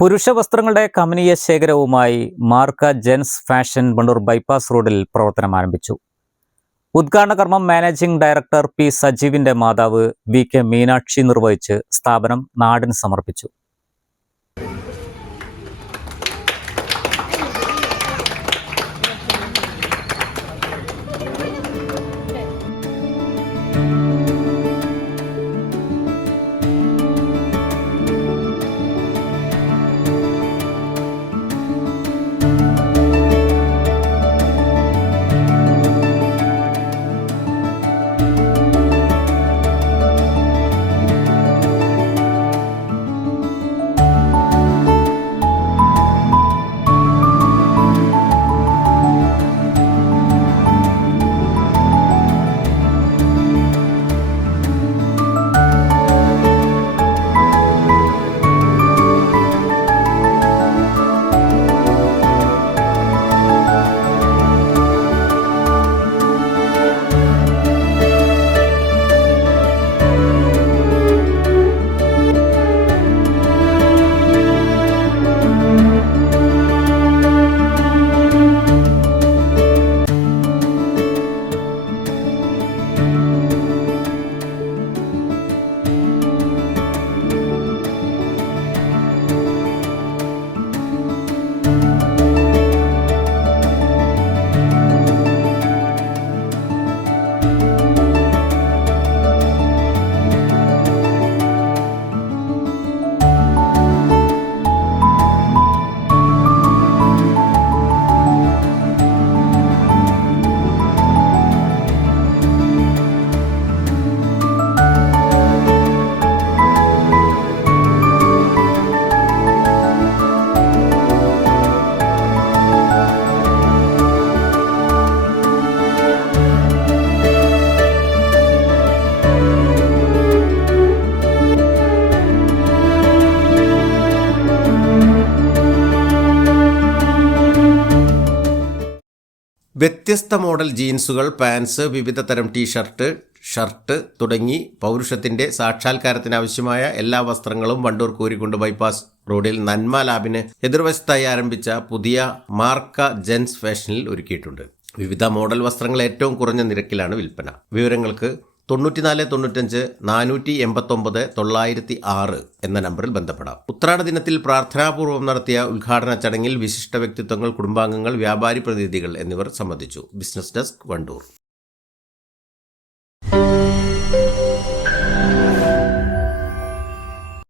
പുരുഷ വസ്ത്രങ്ങളുടെ കമനീയ ശേഖരവുമായി മാർക്ക gents fashion Wandoor bypass റോഡിൽ പ്രവർത്തനം ആരംഭിച്ചു. ഉദ്ഘാടന കർമ്മം മാനേജിംഗ് ഡയറക്ടർ പി സജീവിന്റെ മാതാവ് വി കെ മീനാക്ഷി നിർവഹിച്ച് സ്ഥാപനം നാടിന് സമർപ്പിച്ചു. വ്യത്യസ്ത മോഡൽ ജീൻസുകൾ, പാൻസ്, വിവിധ തരം ടീഷർട്ട്, ഷർട്ട് തുടങ്ങി പൗരുഷത്തിന്റെ സാക്ഷാത്കാരത്തിനാവശ്യമായ എല്ലാ വസ്ത്രങ്ങളും വണ്ടൂർ കൂരിക്കുണ്ട് ബൈപ്പാസ് റോഡിൽ നന്മ ലാബിന് എതിർവശത്തായി ആരംഭിച്ച പുതിയ മാർക്ക ജെൻസ് ഫാഷനിൽ ഒരുക്കിയിട്ടുണ്ട്. വിവിധ മോഡൽ വസ്ത്രങ്ങൾ ഏറ്റവും കുറഞ്ഞ നിരക്കിലാണ് വിൽപ്പന. വിവരങ്ങൾക്ക് 94 95 489 906 എന്ന നമ്പറിൽ ബന്ധപ്പെടാം. ഉത്രാട ദിനത്തിൽ പ്രാർത്ഥനാപൂർവ്വം നടത്തിയ ഉദ്ഘാടന ചടങ്ങിൽ വിശിഷ്ട വ്യക്തിത്വങ്ങൾ, കുടുംബാംഗങ്ങൾ, വ്യാപാരി പ്രതിനിധികൾ എന്നിവർ സംബന്ധിച്ചു. Business desk, Wandoor.